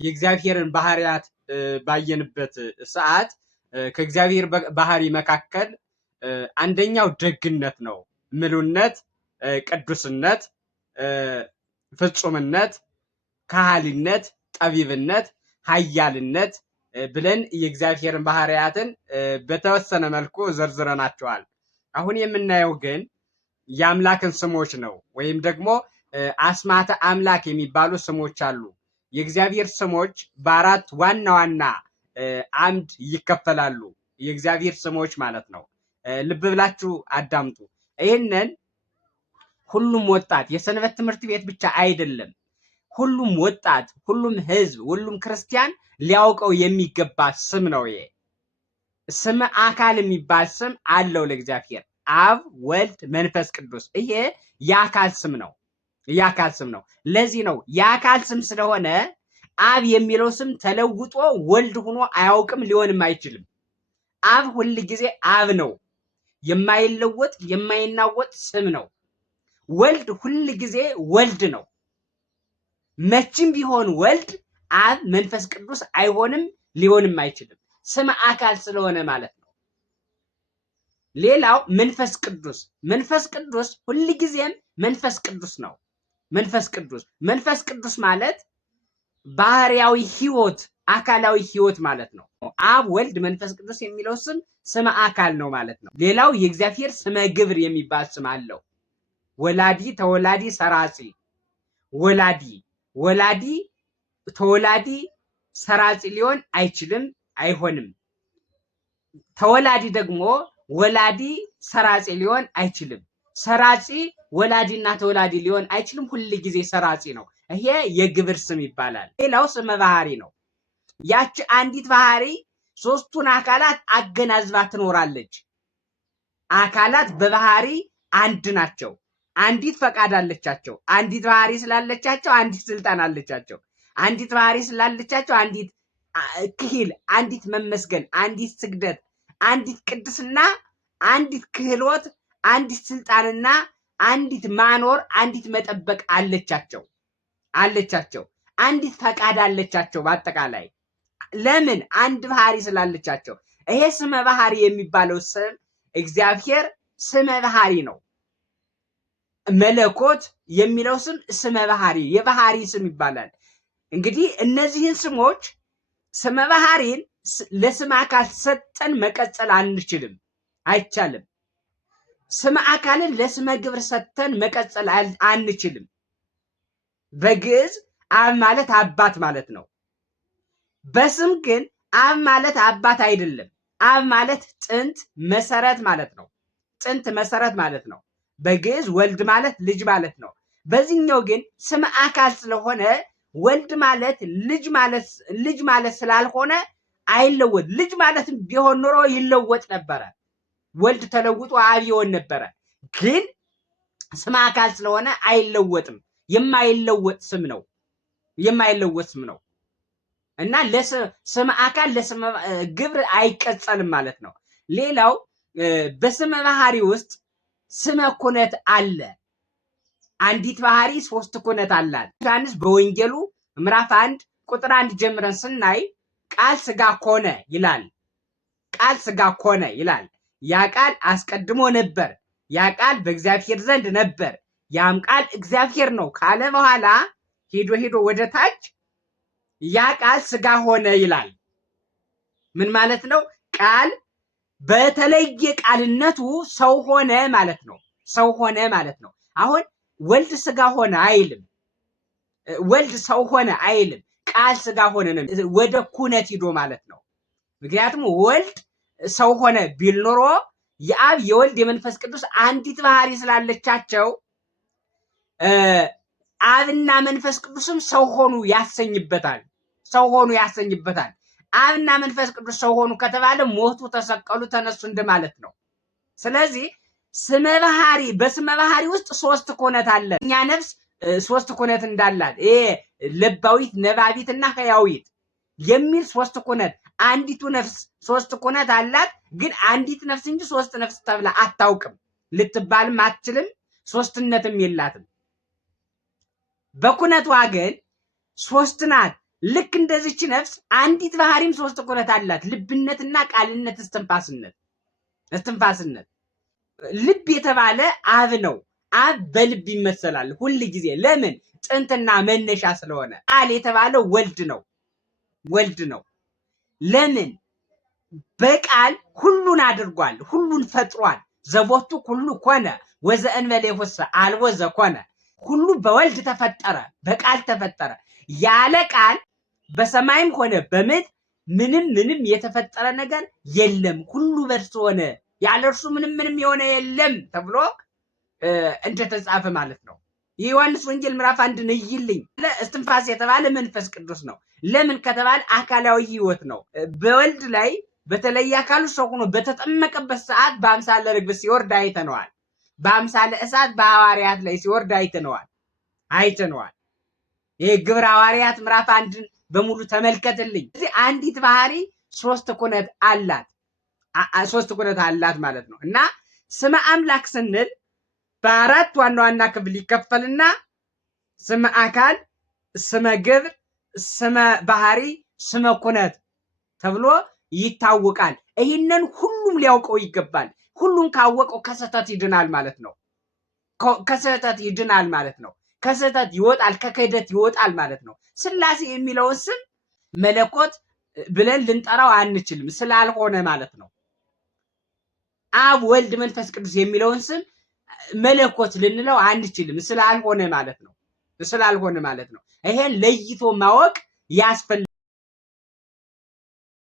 የእግዚአብሔርን ባህሪያት ባየንበት ሰዓት ከእግዚአብሔር ባህሪ መካከል አንደኛው ደግነት ነው። ምሉነት፣ ቅዱስነት፣ ፍጹምነት፣ ካህሊነት፣ ጠቢብነት፣ ኃያልነት ብለን የእግዚአብሔርን ባህሪያትን በተወሰነ መልኩ ዘርዝረናቸዋል። አሁን የምናየው ግን የአምላክን ስሞች ነው። ወይም ደግሞ አስማተ አምላክ የሚባሉ ስሞች አሉ። የእግዚአብሔር ስሞች በአራት ዋና ዋና አምድ ይከፈላሉ። የእግዚአብሔር ስሞች ማለት ነው። ልብ ብላችሁ አዳምጡ። ይህንን ሁሉም ወጣት የሰንበት ትምህርት ቤት ብቻ አይደለም፣ ሁሉም ወጣት፣ ሁሉም ህዝብ፣ ሁሉም ክርስቲያን ሊያውቀው የሚገባ ስም ነው። ይሄ ስም አካል የሚባል ስም አለው ለእግዚአብሔር አብ፣ ወልድ፣ መንፈስ ቅዱስ። ይሄ የአካል ስም ነው። የአካል ስም ነው። ለዚህ ነው የአካል ስም ስለሆነ አብ የሚለው ስም ተለውጦ ወልድ ሆኖ አያውቅም፣ ሊሆንም አይችልም። አብ ሁል ጊዜ አብ ነው። የማይለወጥ የማይናወጥ ስም ነው። ወልድ ሁል ጊዜ ወልድ ነው። መቼም ቢሆን ወልድ አብ መንፈስ ቅዱስ አይሆንም፣ ሊሆንም አይችልም። ስም አካል ስለሆነ ማለት ነው። ሌላው መንፈስ ቅዱስ። መንፈስ ቅዱስ ሁል ጊዜም መንፈስ ቅዱስ ነው። መንፈስ ቅዱስ ማለት ባህሪያዊ ህይወት፣ አካላዊ ህይወት ማለት ነው። አብ፣ ወልድ፣ መንፈስ ቅዱስ የሚለው ስም ስመ አካል ነው ማለት ነው። ሌላው የእግዚአብሔር ስመ ግብር የሚባል ስም አለው። ወላዲ፣ ተወላዲ፣ ሰራጺ። ወላዲ ተወላዲ ሰራጺ ሊሆን አይችልም፣ አይሆንም። ተወላዲ ደግሞ ወላዲ ሰራጺ ሊሆን አይችልም። ሰራጺ ወላዲና ተወላዲ ሊሆን አይችልም። ሁል ጊዜ ሰራጺ ነው። ይሄ የግብር ስም ይባላል። ሌላው ስመ ባህሪ ነው። ያቺ አንዲት ባህሪ ሶስቱን አካላት አገናዝባ ትኖራለች። አካላት በባህሪ አንድ ናቸው። አንዲት ፈቃድ አለቻቸው። አንዲት ባህሪ ስላለቻቸው አንዲት ስልጣን አለቻቸው። አንዲት ባህሪ ስላለቻቸው አንዲት ክሂል፣ አንዲት መመስገን፣ አንዲት ስግደት፣ አንዲት ቅድስና፣ አንዲት ክህሎት፣ አንዲት ስልጣንና አንዲት ማኖር፣ አንዲት መጠበቅ አለቻቸው። አንዲት ፈቃድ አለቻቸው። በአጠቃላይ ለምን? አንድ ባህሪ ስላለቻቸው። ይሄ ስመ ባህሪ የሚባለው ስም እግዚአብሔር ስመ ባህሪ ነው። መለኮት የሚለው ስም ስመ ባህሪ፣ የባህሪ ስም ይባላል። እንግዲህ እነዚህን ስሞች ስመ ባህሪን ለስም አካል ሰጠን መቀጠል አንችልም፣ አይቻልም። ስመ አካልን ለስመ ግብር ሰጠን መቀጠል አንችልም። በግዕዝ አብ ማለት አባት ማለት ነው። በስም ግን አብ ማለት አባት አይደለም። አብ ማለት ጥንት መሰረት ማለት ነው። ጥንት መሰረት ማለት ነው። በግዕዝ ወልድ ማለት ልጅ ማለት ነው። በዚህኛው ግን ስም አካል ስለሆነ ወልድ ማለት ልጅ ማለት ስላልሆነ አይለወጥ። ልጅ ማለት ቢሆን ኖሮ ይለወጥ ነበረ። ወልድ ተለውጦ አብ ይሆን ነበረ። ግን ስም አካል ስለሆነ አይለወጥም። የማይለወጥ ስም ነው። የማይለወጥ ስም ነው እና ለስም አካል ለስም ግብር አይቀጸልም ማለት ነው። ሌላው በስመ ባህሪ ውስጥ ስመ ኩነት አለ። አንዲት ባህሪ ሶስት ኩነት አላት። ዮሐንስ በወንጌሉ ምዕራፍ 1 ቁጥር 1 ጀምረን ስናይ ቃል ስጋ ኮነ ይላል። ቃል ስጋ ኮነ ይላል። ያ ቃል አስቀድሞ ነበር። ያ ቃል በእግዚአብሔር ዘንድ ነበር። ያም ቃል እግዚአብሔር ነው ካለ በኋላ ሄዶ ወደ ታች ያ ቃል ስጋ ሆነ ይላል። ምን ማለት ነው? ቃል በተለየ ቃልነቱ ሰው ሆነ ማለት ነው። ሰው ሆነ ማለት ነው። አሁን ወልድ ስጋ ሆነ አይልም። ወልድ ሰው ሆነ አይልም። ቃል ስጋ ሆነ ነው። ወደ ኩነት ሂዶ ማለት ነው። ምክንያቱም ወልድ ሰው ሆነ ቢል ኖሮ የአብ የወልድ የመንፈስ ቅዱስ አንዲት ባህሪ ስላለቻቸው አብና መንፈስ ቅዱስም ሰው ሆኑ ያሰኝበታል። አብና መንፈስ ቅዱስ ሰው ሆኑ ከተባለ ሞቱ፣ ተሰቀሉ፣ ተነሱ እንደማለት ነው። ስለዚህ በስመ ባህሪ ውስጥ ሶስት ኩነት አለ። እኛ ነፍስ ሶስት ኩነት እንዳላት ለባዊት፣ ነባቢትና ህያዊት የሚል ሶስት ኩነት፣ አንዲቱ ነፍስ ሶስት ኩነት አላት። ግን አንዲት ነፍስ እንጂ ሶስት ነፍስ ተብላ አታውቅም፣ ልትባልም አትችልም፣ ሶስትነትም የላትም። በኩነቷ ግን ሶስት ናት። ልክ እንደዚች ነፍስ አንዲት ባህሪም ሶስት ኩነት አላት። ልብነትና ቃልነት፣ እስትንፋስነት። ልብ የተባለ አብ ነው። አብ በልብ ይመሰላል ሁል ጊዜ። ለምን? ጥንትና መነሻ ስለሆነ። ቃል የተባለው ወልድ ነው። ለምን? በቃል ሁሉን አድርጓል፣ ሁሉን ፈጥሯል። ዘቦቱ ሁሉ ኮነ ወዘእንበሌሁሰ አልቦ ዘኮነ። ሁሉ በወልድ ተፈጠረ፣ በቃል ተፈጠረ። ያለ ቃል በሰማይም ሆነ በምድር ምንም የተፈጠረ ነገር የለም። ሁሉ በእርሱ ሆነ፣ ያለ እርሱ ምንም የሆነ የለም ተብሎ እንደተጻፈ ማለት ነው። የዮሐንስ ወንጌል ምዕራፍ 1 ንይልኝ። እስትንፋስ የተባለ መንፈስ ቅዱስ ነው። ለምን ከተባለ አካላዊ ህይወት ነው። በወልድ ላይ በተለየ አካሉ ሰው ሆኖ በተጠመቀበት ሰዓት በአምሳለ ርግብ ሲወርድ አይተነዋል። በአምሳለ እሳት በሐዋርያት ላይ ሲወርድ አይተነዋል። ይሄ ግብረ ሐዋርያት ምዕራፍ 1 በሙሉ ተመልከትልኝ። እዚህ አንዲት ባህሪ ሶስት ኩነት አላት ማለት ነው። እና ስመ አምላክ ስንል በአራት ዋና ዋና ክፍል ይከፈልና ስመ አካል፣ ስመ ግብር፣ ስመ ባህሪ፣ ስመ ኩነት ተብሎ ይታወቃል። ይህንን ሁሉም ሊያውቀው ይገባል። ሁሉም ካወቀው ከስህተት ይድናል ማለት ነው። ከስህተት ይወጣል፣ ከክህደት ይወጣል ማለት ነው። ሥላሴ የሚለውን ስም መለኮት ብለን ልንጠራው አንችልም ስላልሆነ ማለት ነው። አብ፣ ወልድ፣ መንፈስ ቅዱስ የሚለውን ስም መለኮት ልንለው አንችልም ስላልሆነ ማለት ነው። ይሄን ለይቶ ማወቅ ያስፈልጋል።